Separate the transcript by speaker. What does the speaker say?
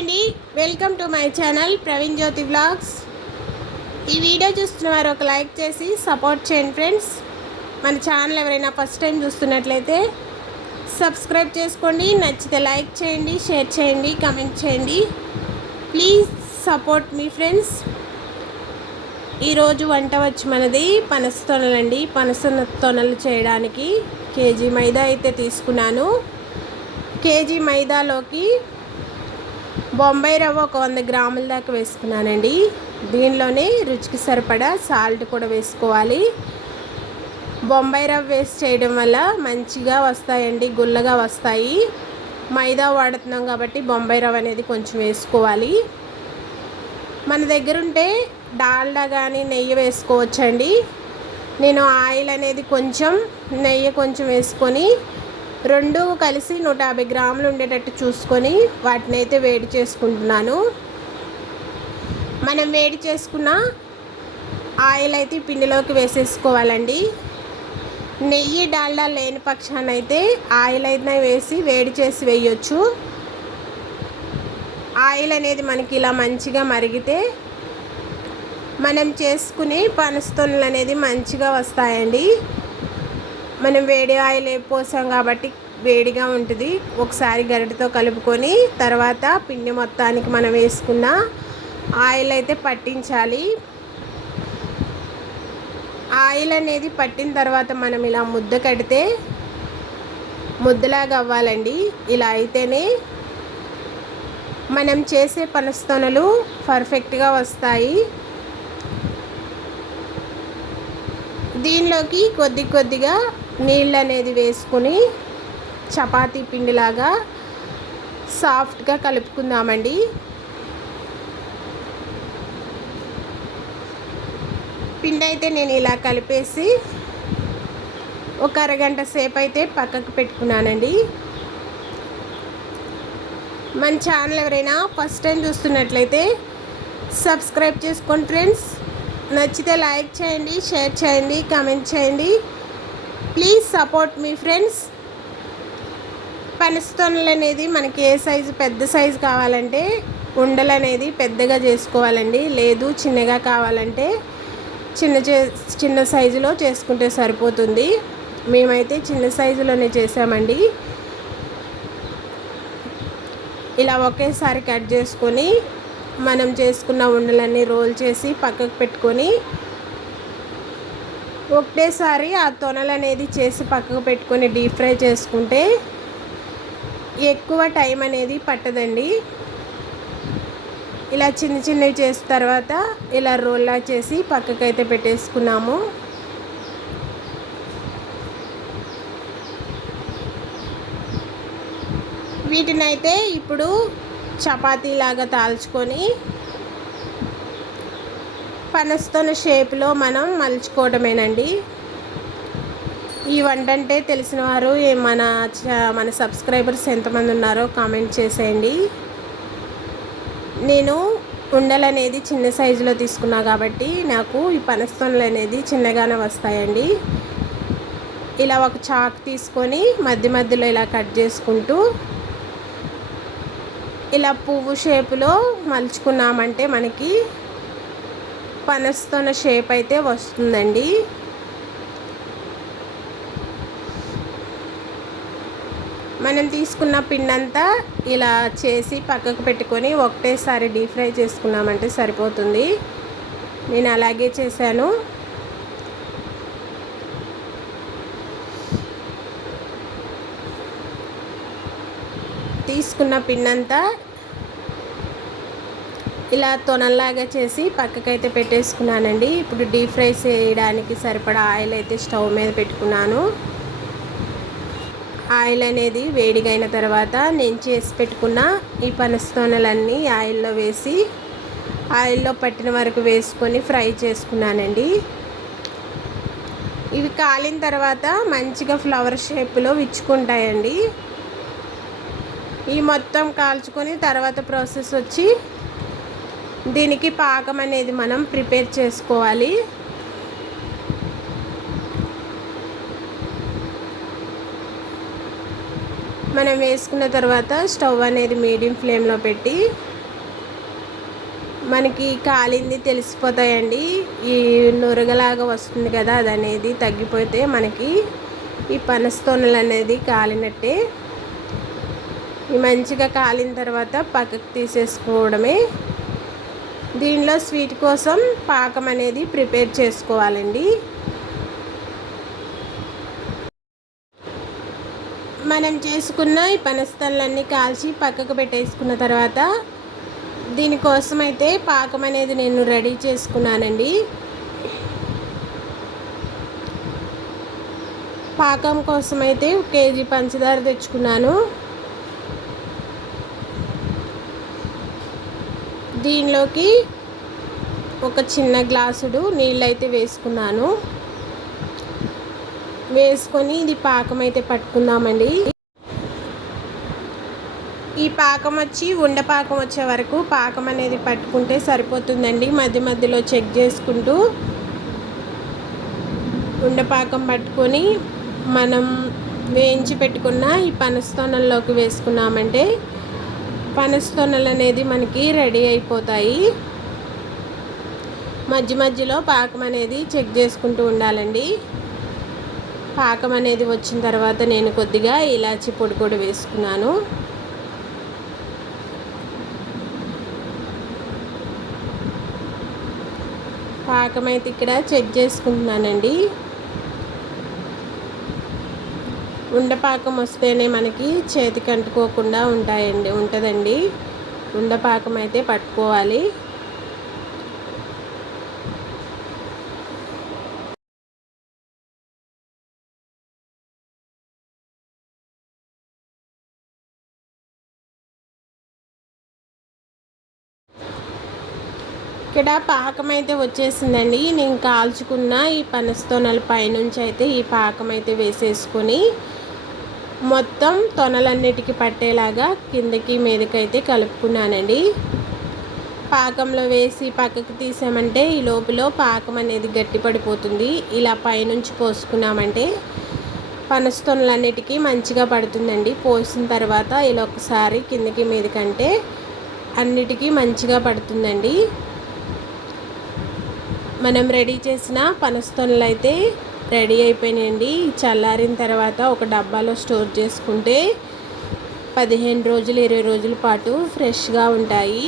Speaker 1: అండి. Welcome to my channel Praveen Jyothi blogs ఈ video చూస్తున్న వారు ఒక లైక్ చేసి సపోర్ట్ చేయండి ఫ్రెండ్స్ మన ఛానల్ ఎవరైనా ఫస్ట్ టైం చూస్తున్నట్లయితే సబ్స్క్రైబ్ చేసుకోండి నచ్చితే లైక్ చేయండి షేర్ చేయండి కమెంట్ చేయండి. ప్లీజ్ సపోర్ట్ మీ ఫ్రెండ్స్ ఈరోజు వంట వచ్చి మనది పనస తొనలండి పనస తొనలు చేయడానికి కేజీ మైదా అయితే తీసుకున్నాను. కేజీ మైదాలోకి బొంబాయి రవ్వ ఒక వంద గ్రాముల దాకా వేసుకున్నానండి. దీనిలోనే రుచికి సరిపడా సాల్ట్ కూడా వేసుకోవాలి. బొంబాయి రవ్వ వేసి చేయడం వల్ల మంచిగా వస్తాయండి గుల్లగా వస్తాయి. మైదా వాడుతున్నాం కాబట్టి బొంబాయి రవ్వ అనేది కొంచెం వేసుకోవాలి. మన దగ్గర ఉంటే డాల్డా కానీ నెయ్యి వేసుకోవచ్చండి. నేను ఆయిల్ అనేది కొంచెం నెయ్యి కొంచెం వేసుకొని రెండు కలిసి నూట యాభై గ్రాములు ఉండేటట్టు చూసుకొని వాటిని అయితే వేడి చేసుకుంటున్నాను. మనం వేడి చేసుకున్న ఆయిల్ అయితే పిండిలోకి వేసేసుకోవాలండి. నెయ్యి డాల్డా లేని పక్షానైతే ఆయిల్ అయితే వేసి వేడి చేసి వేయొచ్చు. ఆయిల్ అనేది మనకి ఇలా మంచిగా మరిగితే మనం చేసుకునే పనస్తొనలు అనేది మంచిగా వస్తాయండి. మనం వేడి ఆయిల్ పోసాం కాబట్టి వేడిగా ఉంటుంది. ఒకసారి గరిటతో కలుపుకొని తర్వాత పిండి మొత్తానికి మనం వేసుకున్న ఆయిల్ అయితే పట్టించాలి. ఆయిల్ అనేది పట్టిన తర్వాత మనం ఇలా ముద్ద కడితే ముద్దలాగా అవ్వాలండి. ఇలా అయితేనే మనం చేసే పనస్తోనలు పర్ఫెక్ట్గా వస్తాయి. దీనిలోకి కొద్ది కొద్దిగా నీళ్ళు అనేది వేసుకొని చపాతీ పిండిలాగా సాఫ్ట్గా కలుపుకుందామండి. పిండి అయితే నేను ఇలా కలిపేసి ఒక అరగంట సేపు అయితే పక్కకు పెట్టుకున్నానండి. మన ఛానల్ ఎవరైనా ఫస్ట్ టైం చూస్తున్నట్లయితే సబ్స్క్రైబ్ చేసుకోండి ఫ్రెండ్స్. నచ్చితే లైక్ చేయండి షేర్ చేయండి కామెంట్ చేయండి. ప్లీజ్ సపోర్ట్ మీ ఫ్రెండ్స్ పనస్తోనలు అనేది మనకి ఏ సైజు పెద్ద సైజు కావాలంటే ఉండలు అనేది పెద్దగా చేసుకోవాలండి. లేదు చిన్నగా కావాలంటే చిన్న చే చిన్న సైజులో చేసుకుంటే సరిపోతుంది. మేమైతే చిన్న సైజులోనే చేసామండి ఇలా ఒకేసారి కట్ చేసుకొని మనం చేసుకున్న ఉండలన్నీ రోల్ చేసి పక్కకు పెట్టుకొని ఒకటేసారి ఆ తొనలు అనేది చేసి పక్కకు పెట్టుకొని డీప్ ఫ్రై చేసుకుంటే ఎక్కువ టైం అనేది పట్టదండి. ఇలా చిన్న చిన్నవి చేసిన తర్వాత ఇలా రోల్లా చేసి పక్కకైతే పెట్టేసుకున్నాము. వీటినైతే ఇప్పుడు చపాతీలాగా తాల్చుకొని పనస్తోన షేప్లో మనం మలుచుకోవడమేనండి ఈ వంట అంటే తెలిసిన వారు మన మన సబ్స్క్రైబర్స్ ఎంతమంది ఉన్నారో కామెంట్ చేసేయండి. నేను ఉండలు అనేది చిన్న సైజులో తీసుకున్నా కాబట్టి నాకు ఈ పనస్తోనలు అనేది చిన్నగానే వస్తాయండి. ఇలా ఒక చాక్ తీసుకొని మధ్య మధ్యలో ఇలా కట్ చేసుకుంటూ ఇలా పువ్వు షేపులో మలుచుకున్నామంటే మనకి పనస్తోన షేప్ అయితే వస్తుందండి. మనం తీసుకున్న పిండంతా ఇలా చేసి పక్కకు పెట్టుకొని ఒకటేసారి డీప్ ఫ్రై చేసుకున్నామంటే సరిపోతుంది. నేను అలాగే చేశాను. తీసుకున్న పిండంతా ఇలా తొనల్లాగా చేసి పక్కకైతే పెట్టేసుకున్నానండి. ఇప్పుడు డీప్ ఫ్రై చేయడానికి సరిపడా ఆయిల్ అయితే స్టవ్ మీద పెట్టుకున్నాను. ఆయిల్ అనేది వేడిగైన తర్వాత నేను చేసి పెట్టుకున్న ఈ పనస్తోనలన్నీ ఆయిల్లో వేసి ఆయిల్లో పట్టిన వరకు వేసుకొని ఫ్రై చేసుకున్నానండి. ఇవి కాలిన తర్వాత మంచిగా ఫ్లవర్ షేప్లో విచ్చుకుంటాయండి. ఈ మొత్తం కాల్చుకొని తర్వాత ప్రాసెస్ వచ్చి దీనికి పాకం అనేది మనం ప్రిపేర్ చేసుకోవాలి. మనం వేసుకున్న తర్వాత స్టవ్ అనేది మీడియం ఫ్లేమ్లో పెట్టి మనకి కాలింది తెలిసిపోతాయండి. ఈ నురగలాగా వస్తుంది కదా అది అనేది తగ్గిపోతే మనకి ఈ పనస్తోనలు అనేది కాలినట్టే. ఈ మంచిగా కాలిన తర్వాత పక్కకు తీసేసుకోవడమే. దీనిలో స్వీట్ కోసం పాకం అనేది ప్రిపేర్ చేసుకోవాలండి. మనం చేసుకున్న ఈ పనస్తలన్నీ కాల్చి పక్కకు పెట్టేసుకున్న తర్వాత దీనికోసం అయితే పాకం అనేది నేను రెడీ చేసుకున్నానండి. పాకం కోసం అయితే కేజీ పంచదార తెచ్చుకున్నాను. దీనిలోకి ఒక చిన్న గ్లాసుడు నీళ్ళైతే వేసుకున్నాను. వేసుకొని ఇది పాకం అయితే పట్టుకుందామండి. ఈ పాకం వచ్చి ఉండపాకం వచ్చే వరకు పాకం అనేది పట్టుకుంటే సరిపోతుందండి. మధ్య మధ్యలో చెక్ చేసుకుంటూ ఉండపాకం పట్టుకొని మనం వేయించి పెట్టుకున్న ఈ పనస్తోనల్లోకి వేసుకున్నామంటే పనస్తోనలు అనేది మనకి రెడీ అయిపోతాయి. మధ్య మధ్యలో పాకం అనేది చెక్ చేసుకుంటూ ఉండాలండి. పాకం అనేది వచ్చిన తర్వాత నేను కొద్దిగా ఇలాచి పొడి కూడా వేసుకున్నాను. పాకం అయితే ఇక్కడ చెక్ చేసుకుంటున్నానండి. ఉండపాకం వస్తేనే మనకి చేతికి అంటుకోకుండా ఉంటాయండి ఉంటుందండి. ఉండపాకం అయితే పట్టుకోవాలి. ఇక్కడ పాకం అయితే వచ్చేసిందండి. నేను కాల్చుకున్న ఈ పనస్తోనల పైనుంచి అయితే ఈ పాకం అయితే వేసేసుకొని మొత్తం తొనలన్నిటికీ పట్టేలాగా కిందకి మీదకైతే కలుపుకున్నానండి. పాకంలో వేసి పక్కకు తీసామంటే ఈ లోపల పాకం అనేది గట్టిపడిపోతుంది. ఇలా పైనుంచి పోసుకున్నామంటే పనస్తొనలన్నిటికీ మంచిగా పడుతుందండి. పోసిన తర్వాత ఇలా ఒకసారి కిందకి మీదకంటే అన్నిటికీ మంచిగా పడుతుందండి. మనం రెడీ చేసిన పనస్తోనలు అయితే రెడీ అయిపోయినాయండి. చల్లారిన తర్వాత ఒక డబ్బాలో స్టోర్ చేసుకుంటే పదిహేను రోజులు ఇరవై రోజుల పాటు ఫ్రెష్గా ఉంటాయి.